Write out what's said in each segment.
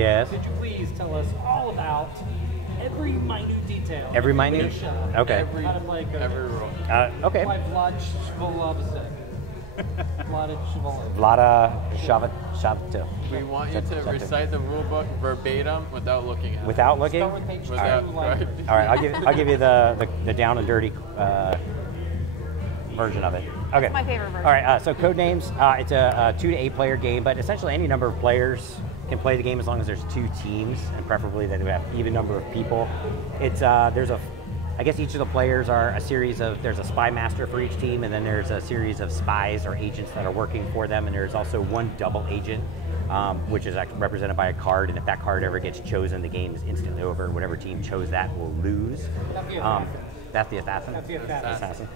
Yes. Could you please tell us all about every minute detail? Every minute? Okay. How to play Codenames. Every rule. Okay. By Vlad Shvolovsek. Vlada Shavto. We want you to recite the rule book verbatim without looking at it. Without looking? Start with page 2. Without, right. All right, I'll give you the down and dirty version of it. Okay. It's my favorite version. All right, so Codenames, it's a 2 to 8 player game, but essentially any number of players can play the game as long as there's 2 teams, and preferably that we have even number of people. It's I guess each of the players are a series of, there's a spy master for each team, and then there's a series of spies or agents that are working for them, and there's also one double agent, which is actually represented by a card, and if that card ever gets chosen, the game is instantly over. Whatever team chose that will lose. That's the assassin? That's the assassin.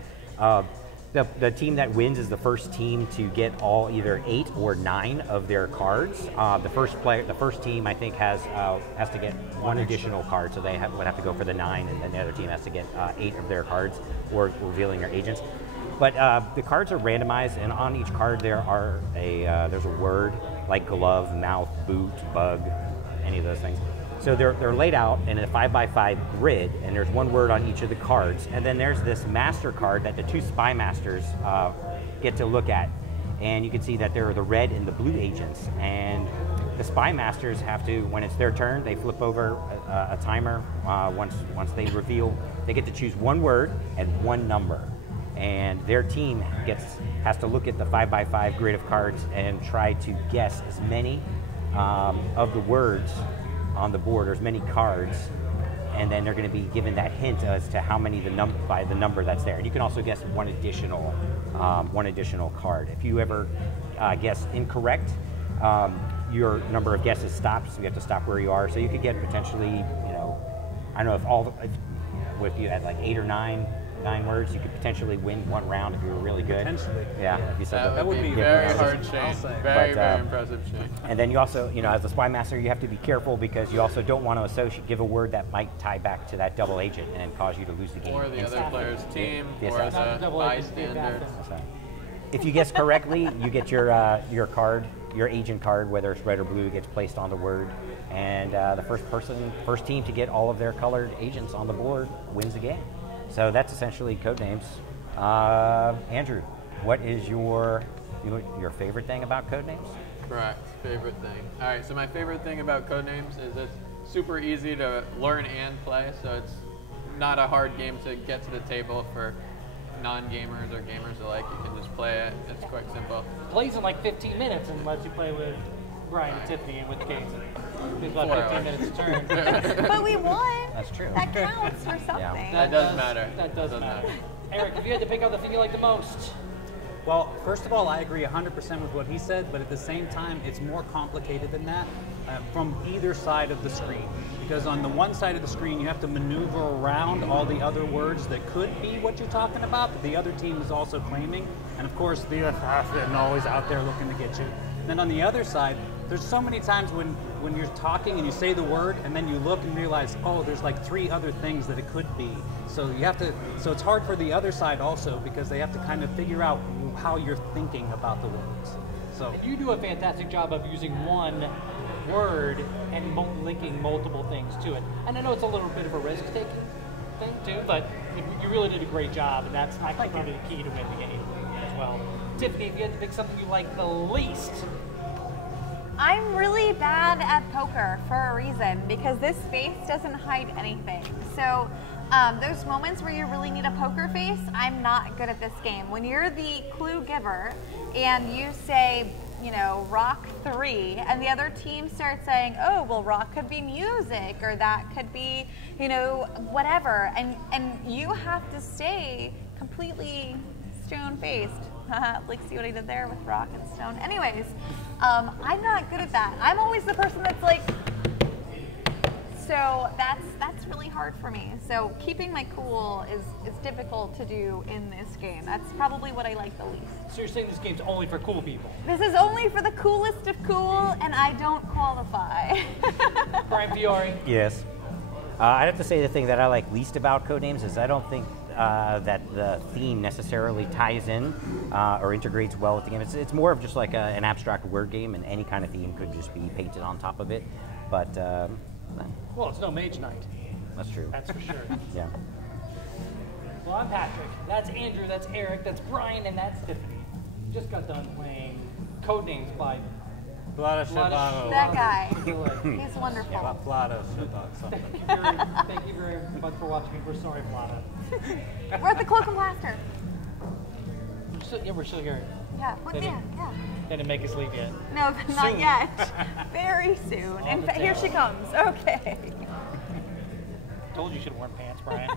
The team that wins is the first team to get all either 8 or 9 of their cards. The first team I think has to get 1 additional card, so they would have to go for the 9, and then the other team has to get 8 of their cards, or revealing their agents. But the cards are randomized, and on each card there's a word like glove, mouth, boot, bug, any of those things. So they're laid out in a 5x5 grid, and there's 1 word on each of the cards. And then there's this master card that the 2 spy masters get to look at. And you can see that there are the red and the blue agents. And the spy masters have to, when it's their turn, they flip over a timer. Once they reveal, they get to choose 1 word and 1 number. And their team has to look at the 5x5 grid of cards and try to guess as many of the words on the board, or as many cards, and then they're going to be given that hint as to how many by the number that's there. And you can also guess one additional card. If you ever guess incorrect, your number of guesses stops. So you have to stop where you are. So you could get potentially, I don't know if you had like 8 or 9 words, you could potentially win 1 round if you were really good. Potentially. Yeah. If you said that would be very hard change. Very impressive change. And then you also, as a spy master, you have to be careful because you also don't want to give a word that might tie back to that double agent and cause you to lose the game. Or the other player's team, the or the bystander. So, if you guess correctly, you get your card, your agent card, whether it's red or blue, gets placed on the word. And the first team to get all of their colored agents on the board wins the game. So that's essentially Codenames. Andrew, what is your favorite thing about Codenames? Correct, favorite thing. All right, so my favorite thing about Codenames is it's super easy to learn and play, so it's not a hard game to get to the table for non-gamers or gamers alike. You can just play it. It's quite simple. Plays in like 15 minutes and lets you play with Brian and Tiffany and with Games. It's about 15 minutes a turn. But we won. That's true. That counts for something. Yeah. That does matter. That does matter. Eric, if you had to pick out the thing you like the most. Well, first of all, I agree 100% with what he said, but at the same time, it's more complicated than that from either side of the screen. Because on the one side of the screen, you have to maneuver around all the other words that could be what you're talking about, but the other team is also claiming. And of course, the assassin always out there looking to get you. Then on the other side, there's so many times when you're talking and you say the word and then you look and realize, oh, there's like 3 other things that it could be. So it's hard for the other side also because they have to kind of figure out how you're thinking about the words. So And you do a fantastic job of using 1 word and linking multiple things to it. And I know it's a little bit of a risk-taking thing too, but you really did a great job, and that's I think probably the key to win the game as well. Tiffany, if you had to pick something you like the least. I'm really bad at poker for a reason because this face doesn't hide anything. So those moments where you really need a poker face, I'm not good at this game. When you're the clue giver and you say, rock 3, and the other team starts saying, oh, well, rock could be music, or that could be, whatever, and you have to stay completely stone-faced. Like, see what I did there with rock and stone? Anyways, I'm not good at that. I'm always the person that's like, so that's really hard for me. So keeping my cool is difficult to do in this game. That's probably what I like the least. So you're saying this game's only for cool people? This is only for the coolest of cool, and I don't qualify. Brian Fiore? Yes. I'd have to say the thing that I like least about Codenames is I don't think that the theme necessarily ties in or integrates well with the game. It's more of just like an abstract word game, and any kind of theme could just be painted on top of it. But Well, it's no Mage Knight. that's true. That's for sure. Yeah. Well, I'm Patrick. That's Andrew. That's Eric. That's Brian. And that's Tiffany. Just got done playing Codenames by Plata Shabano. That guy. Good. He's wonderful. Plata Shabano. Something. Thank you very much for watching. We're sorry, Plata. We're at the Cloak and Blaster. We're still here. Yeah. What? They Yeah. didn't- Yeah. They didn't make us leave yet. No, not Soon. yet. Very soon. On In the fact, here tail. she comes. Okay. Told you should have worn pants, Brian.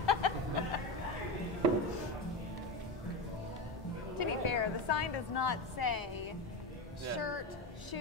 To be fair, the sign does not say Yeah. shirt, shoes,